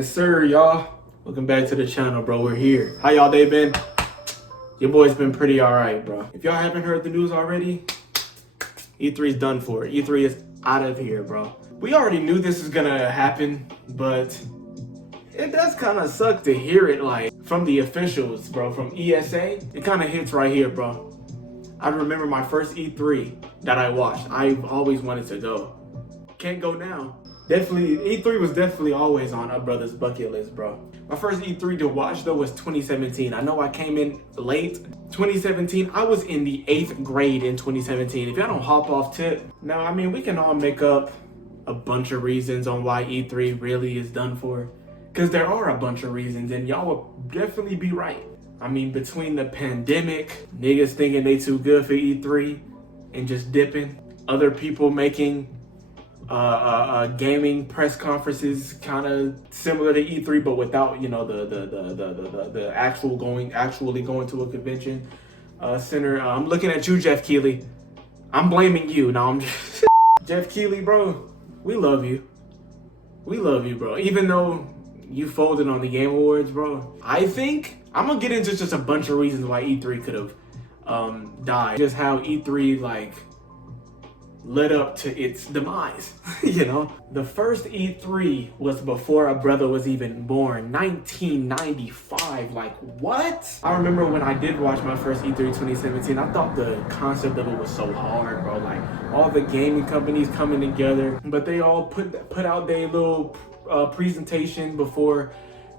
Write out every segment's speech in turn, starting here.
Yes, sir, y'all. Welcome back to the channel, bro. We're here. How y'all day been? Your boy's been pretty all right, bro. If y'all haven't heard the news already, E3's done for. E3 is out of here, bro. We already knew this was gonna happen, but it does kind of suck to hear it like from the officials, bro, from ESA. It kind of hits right here, bro. I remember my first E3 that I watched. I've always wanted to go. Can't go now. Definitely, E3 was definitely always on our brother's bucket list, bro. My first E3 to watch though was 2017. I know I came in late. 2017, I was in the 8th grade in 2017. If y'all don't hop off tip, now, I mean, we can all make up a bunch of reasons on why E3 really is done for. Because there are a bunch of reasons, and y'all will definitely be right. I mean, between the pandemic, niggas thinking they too good for E3 and just dipping, other people making gaming press conferences kind of similar to E3, but without, you know, the actually going to a convention center. I'm looking at you, Jeff Keighley. I'm blaming you. No, I'm just Jeff Keighley, bro. We love you. We love you, bro. Even though you folded on the Game Awards, bro. I think I'm gonna get into just a bunch of reasons why E3 could have died. Just how E3 like led up to its demise, you know? The first E3 was before a brother was even born, 1995, like what? I remember when I did watch my first E3 2017, I thought the concept of it was so hard, bro. Like all the gaming companies coming together, but they all put out their little presentation before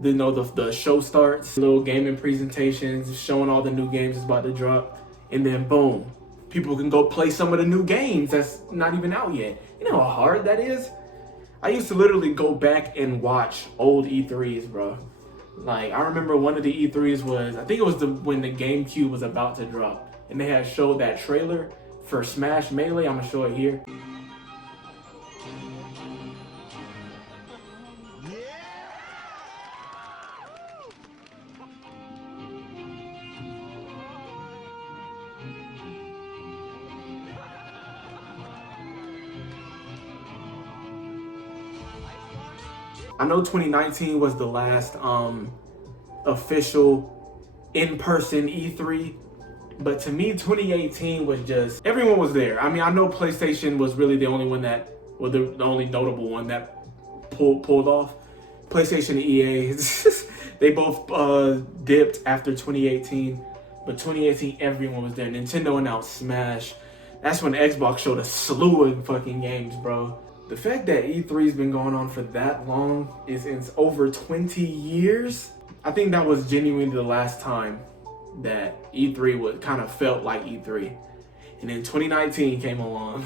the show starts. Little gaming presentations showing all the new games that's about to drop, and then boom, people can go play some of the new games that's not even out yet. You know how hard that is? I used to literally go back and watch old E3s, bro. Like, I remember one of the E3s was, I think it was when the GameCube was about to drop, and they had showed that trailer for Smash Melee. I'm gonna show it here. I know 2019 was the last official in-person E3, but to me 2018 was just, everyone was there. I mean, I know PlayStation was really the only one that, well, the only notable one that pulled off. PlayStation and EA, they both dipped after 2018, but 2018 everyone was there. Nintendo announced Smash. That's when Xbox showed a slew of fucking games, bro. The fact that E3's been going on for that long is it's over 20 years. I think that was genuinely the last time that E3 would kind of felt like E3. And then 2019 came along.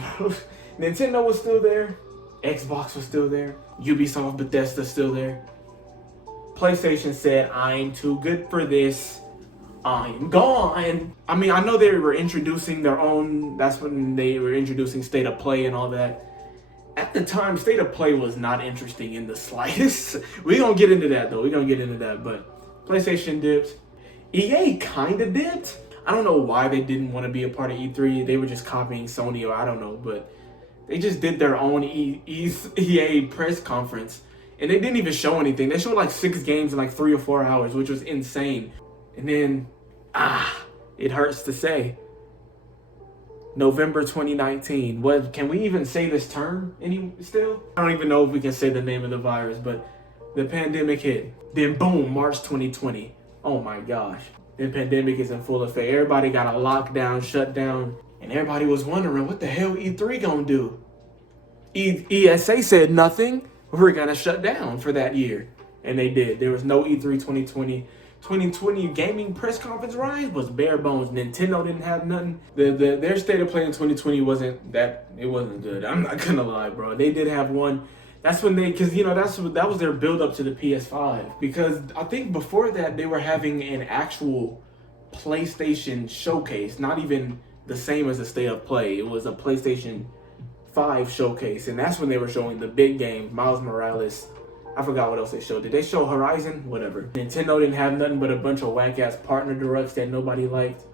Nintendo was still there. Xbox was still there. Ubisoft, Bethesda still there. PlayStation said, I'm too good for this. I'm gone. I mean, I know they were introducing their own, that's when they were introducing State of Play and all that. At the time, State of Play was not interesting in the slightest. We're gonna get into that though. We're gonna get into that, but PlayStation dipped. EA kind of dipped. I don't know why they didn't want to be a part of E3. They were just copying Sony, or I don't know, but they just did their own EA press conference, and they didn't even show anything. They showed like 6 games in like 3 or 4 hours, which was insane. And then, it hurts to say, November 2019. What, can we even say this term still? I don't even know if we can say the name of the virus, but the pandemic hit. Then boom, March 2020. Oh my gosh. The pandemic is in full effect. Everybody got a lockdown, shut down, and everybody was wondering what the hell E3 gonna do. ESA said nothing. We're gonna shut down for that year. And they did. There was no E3 2020. 2020 gaming press conference rise was bare bones. Nintendo didn't have nothing. Their State of Play in 2020 wasn't good. I'm not gonna lie, bro. They did have one. That's when because you know that was their build up to the PS5. Because I think before that they were having an actual PlayStation showcase, not even the same as the State of Play. It was a PlayStation 5 showcase, and that's when they were showing the big games, Miles Morales. I forgot what else they showed. Did they show Horizon? Whatever. Nintendo didn't have nothing but a bunch of whack-ass partner directs that nobody liked.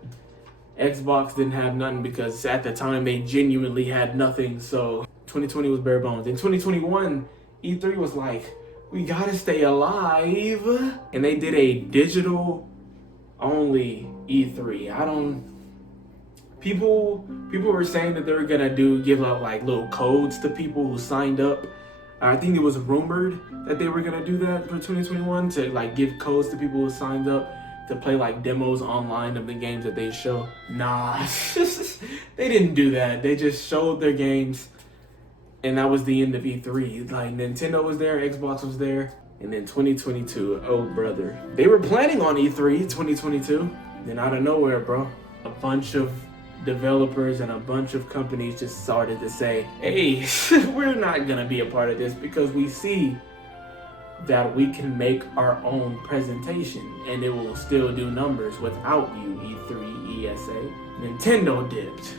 Xbox didn't have nothing because at the time they genuinely had nothing. So 2020 was bare bones. In 2021, E3 was like, We gotta stay alive. And they did a digital only E3. People were saying that they were gonna give out like little codes to people who signed up. I think it was rumored that they were gonna do that for 2021 to like give codes to people who signed up to play like demos online of the games that they show. Nah, they didn't do that. They just showed their games, and that was the end of E3. Like Nintendo was there, Xbox was there, and then 2022. Oh brother, they were planning on E3 2022. Then out of nowhere, bro, a bunch of developers and a bunch of companies just started to say, hey, we're not gonna be a part of this because we see that we can make our own presentation and it will still do numbers without you, E3, ESA. Nintendo dipped.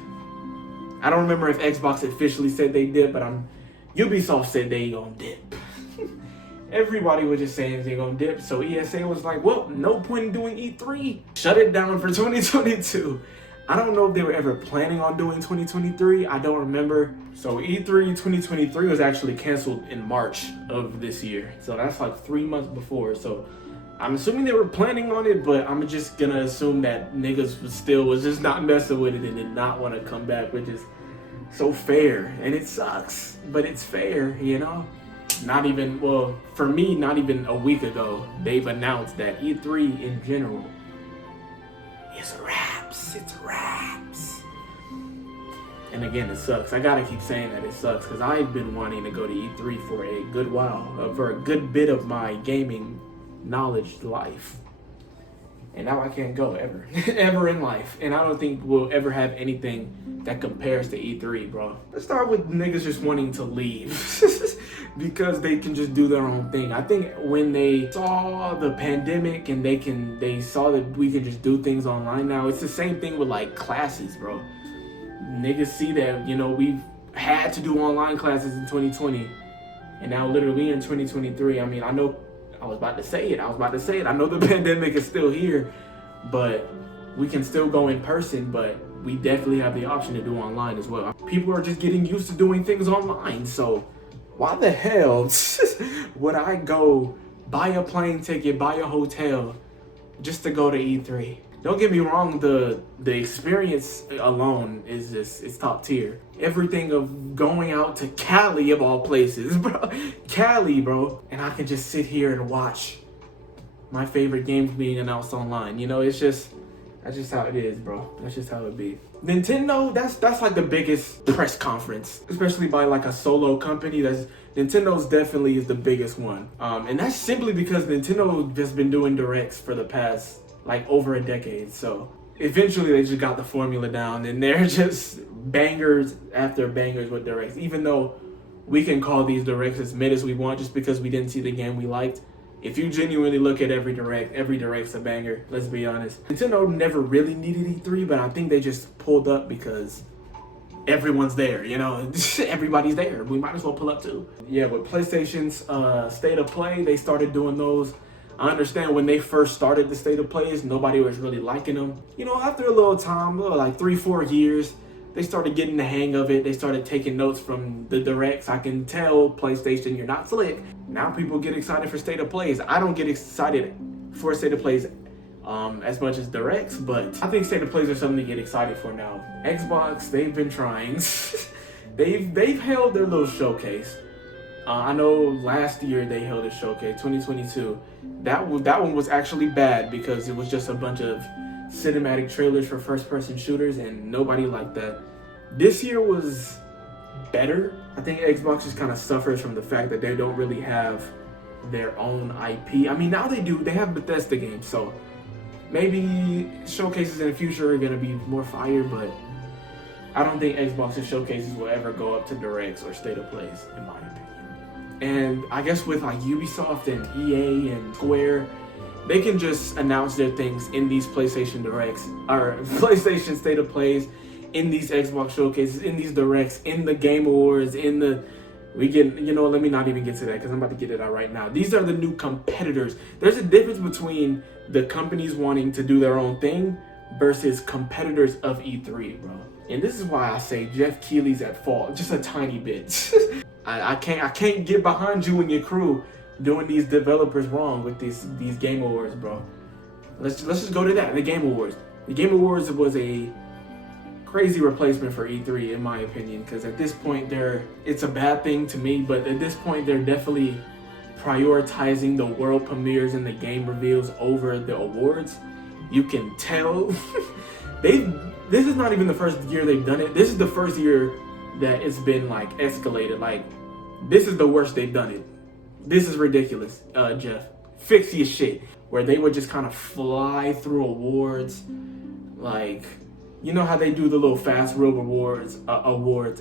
I don't remember if Xbox officially said they dipped, but Ubisoft said they gonna dip. Everybody was just saying they gonna dip, so ESA was like, well, no point in doing E3. Shut it down for 2022. I don't know if they were ever planning on doing 2023. I don't remember. So E3 2023 was actually canceled in March of this year. So that's like 3 months before. So I'm assuming they were planning on it, but I'm just gonna assume that niggas was just not messing with it and did not want to come back, which is so fair. And it sucks, but it's fair, you know? For me, not even a week ago, they've announced that E3 in general is wraps. It's wraps. And again, it sucks. I gotta keep saying that it sucks because I've been wanting to go to E3 for a good while, for a good bit of my gaming knowledge life. And now I can't go ever, ever in life. And I don't think we'll ever have anything that compares to E3, bro. Let's start with niggas just wanting to leave because they can just do their own thing. I think when they saw the pandemic and they saw that we can just do things online now, it's the same thing with like classes, bro. Niggas see that, you know, we've had to do online classes in 2020 and now literally in 2023. I mean, I know I was about to say it. I know the pandemic is still here, but we can still go in person, but we definitely have the option to do online as well. People are just getting used to doing things online, so why the hell would I go buy a plane ticket, buy a hotel just to go to E3? Don't get me wrong, the experience alone is it's top tier. Everything of going out to Cali of all places, bro. Cali, bro. And I can just sit here and watch my favorite games being announced online. You know, that's just how it is, bro. That's just how it be. Nintendo, that's like the biggest press conference, especially by like a solo company. Nintendo's definitely is the biggest one. And that's simply because Nintendo has been doing directs for the past like over a decade. So eventually they just got the formula down and they're just bangers after bangers with directs. Even though we can call these directs as mid as we want just because we didn't see the game we liked. If you genuinely look at every direct's a banger, let's be honest. Nintendo never really needed E3, but I think they just pulled up because everyone's there, you know? Everybody's there. We might as well pull up too. Yeah, with PlayStation's State of Play, they started doing those. I understand when they first started the State of Plays, nobody was really liking them. You know, after a little time, like 3-4 years, they started getting the hang of it. They started taking notes from the directs. I can tell PlayStation, you're not slick. Now people get excited for State of Plays. I don't get excited for State of Plays as much as directs, but I think State of Plays are something to get excited for now. Xbox, they've been trying. they've held their little showcase. I know last year they held a showcase, 2022. That one was actually bad because it was just a bunch of cinematic trailers for first-person shooters and nobody liked that. This year was better. I think Xbox just kind of suffers from the fact that they don't really have their own IP. I mean, now they do. They have Bethesda games, so maybe showcases in the future are going to be more fire, but I don't think Xbox's showcases will ever go up to directs or State of Plays, in my opinion. And I guess with like Ubisoft and EA and Square, they can just announce their things in these PlayStation Directs, or PlayStation State of Plays, in these Xbox showcases, in these Directs, in the Game Awards, let me not even get to that because I'm about to get it out right now. These are the new competitors. There's a difference between the companies wanting to do their own thing versus competitors of E3, bro. And this is why I say Jeff Keighley's at fault, just a tiny bit. I can't get behind you and your crew doing these developers wrong with these Game Awards, bro. Let's just go to that. The Game Awards. The Game Awards was a crazy replacement for E3 in my opinion, because at this point it's a bad thing to me, but at this point they're definitely prioritizing the world premieres and the game reveals over the awards. You can tell. This is not even the first year they've done it. This is the first year that it's been like escalated. Like, this is the worst they've done it. This is ridiculous, Jeff. Fix your shit. Where they would just kind of fly through awards. Like, you know how they do the little fast real awards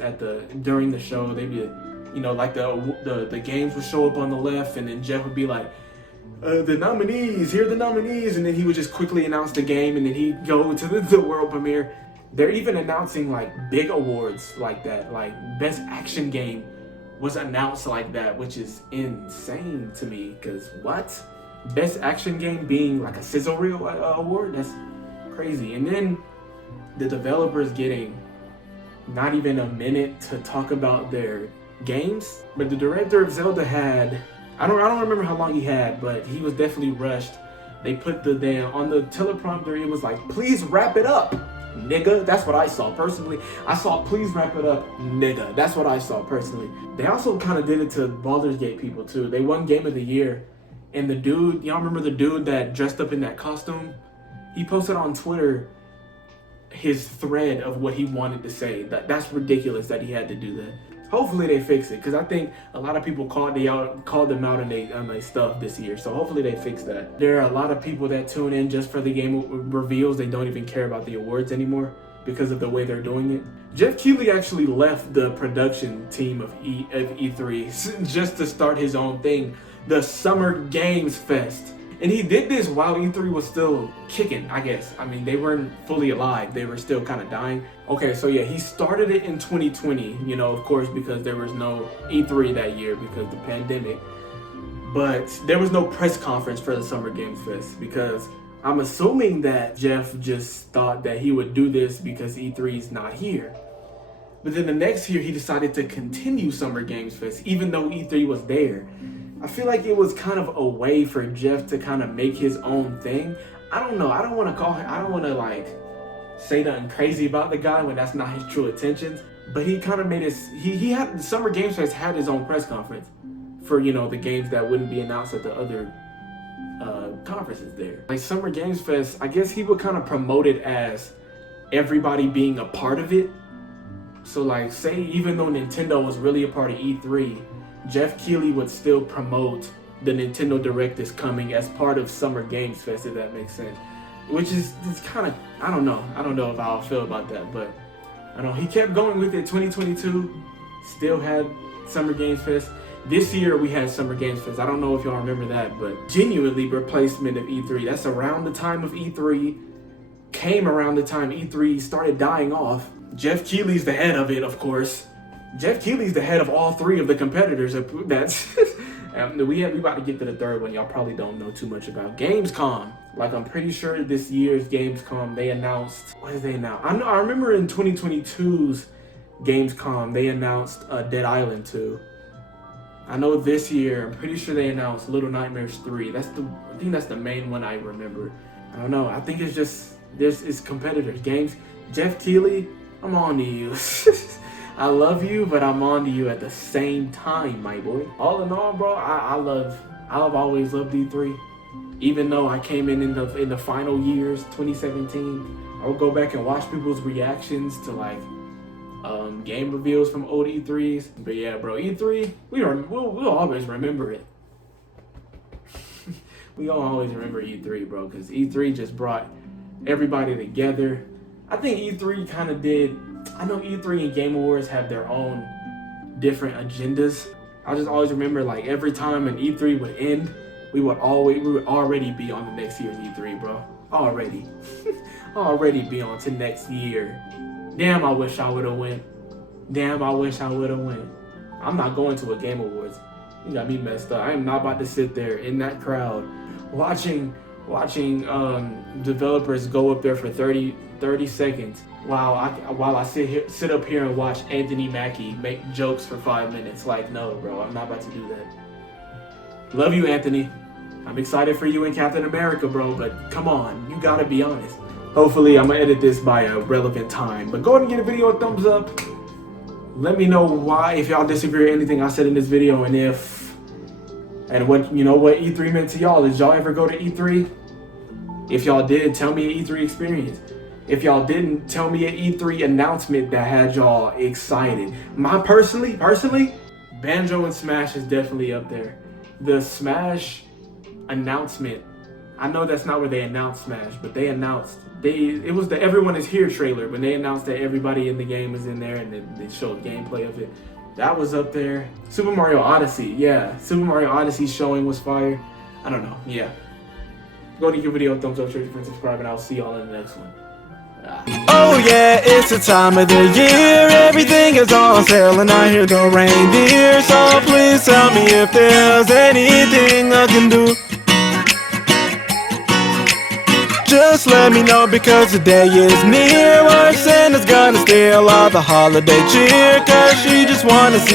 at during the show. They'd be, you know, like the games would show up on the left, and then Jeff would be like, the nominees, here are the nominees, and then he would just quickly announce the game, and then he'd go to the world premiere. They're even announcing like big awards like that, like Best Action Game was announced like that, which is insane to me, because what? Best Action Game being like a sizzle reel award? That's crazy. And then the developers getting not even a minute to talk about their games. But the director of Zelda had, I don't remember how long he had, but he was definitely rushed. They put on the teleprompter, it was like, please wrap it up, nigga. That's what I saw personally. I saw, please wrap it up, nigga. That's what I saw personally. They also kind of did it to Baldur's Gate people too. They won Game of the Year, and the dude, y'all remember the dude that dressed up in that costume? He posted on Twitter his thread of what he wanted to say. That's ridiculous that he had to do that. Hopefully they fix it, because I think a lot of people called them out on their stuff this year. So hopefully they fix that. There are a lot of people that tune in just for the game reveals. They don't even care about the awards anymore because of the way they're doing it. Jeff Keighley actually left the production team of E3 just to start his own thing, the Summer Games Fest. And he did this while E3 was still kicking, I guess. I mean, they weren't fully alive. They were still kind of dying. Okay, so yeah, he started it in 2020, you know, of course, because there was no E3 that year because of the pandemic. But there was no press conference for the Summer Games Fest, because I'm assuming that Jeff just thought that he would do this because E3 is not here. But then the next year, he decided to continue Summer Games Fest, even though E3 was there. I feel like it was kind of a way for Jeff to kind of make his own thing. I don't know. I don't want to like say nothing crazy about the guy when that's not his true intentions. But he kind of made his, he had, Summer Games Fest had his own press conference for, you know, the games that wouldn't be announced at the other conferences there. Like Summer Games Fest, I guess he would kind of promote it as everybody being a part of it. So like, say even though Nintendo was really a part of E3, Jeff Keighley would still promote the Nintendo Direct is coming as part of Summer Games Fest, if that makes sense. Which is, it's kind of, I don't know if I'll feel about that, but I don't know. He kept going with it. 2022 still had Summer Games Fest. This year we had Summer Games Fest. I don't know if y'all remember that, but genuinely replacement of E3. That's around the time of E3, came around the time E3 started dying off. Jeff Keighley's the head of it, of course. Jeff Keighley's the head of all three of the competitors. That's we about to get to the third one. Y'all probably don't know too much about Gamescom. Like, I'm pretty sure this year's Gamescom, they announced, what did they announce? I remember in 2022's Gamescom, they announced Dead Island 2. I know this year, I'm pretty sure they announced Little Nightmares 3. I think that's the main one I remember. I don't know. I think it's just, it's competitors. Jeff Keighley, I'm on to you. I love you, but I'm on to you at the same time, my boy. All in all, bro, I've always loved E3. Even though I came in the final years, 2017, I would go back and watch people's reactions to like game reveals from old E3s. But yeah, bro, E3, we'll always remember it. We gonna always remember E3, bro, because E3 just brought everybody together. I think E3 kind of did. I know E3 and Game Awards have their own different agendas. I just always remember, like, every time an E3 would end, we would already be on the next year's E3, bro. Already be on to next year. Damn, I wish I would have went. I'm not going to a Game Awards. You got me messed up. I am not about to sit there in that crowd watching developers go up there for 30 seconds while I sit up here and watch Anthony Mackie make jokes for 5 minutes. Like, no, bro, I'm not about to do that. Love you, Anthony. I'm excited for you in Captain America, bro, but come on, you gotta be honest. Hopefully, I'm gonna edit this by a relevant time, but go ahead and give the video a thumbs up. Let me know why, if y'all disagree with anything I said in this video, and what, you know, what E3 meant to y'all. Did y'all ever go to E3? If y'all did, tell me an E3 experience. If y'all didn't, tell me an E3 announcement that had y'all excited. Personally, Banjo and Smash is definitely up there. The Smash announcement, I know that's not where they announced Smash, but they announced, it was the Everyone Is Here trailer, when they announced that everybody in the game is in there and then they showed gameplay of it. That was up there. Super Mario Odyssey, yeah. Super Mario Odyssey showing was fire. I don't know, yeah. Go to your video a thumbs up, share your friends, subscribe, and I'll see y'all in the next one. Oh yeah, it's the time of the year. Everything is on sale and I hear the reindeer. So please tell me if there's anything I can do. Just let me know, because the day is near where Santa's gonna steal all the holiday cheer, 'cause she just wanna see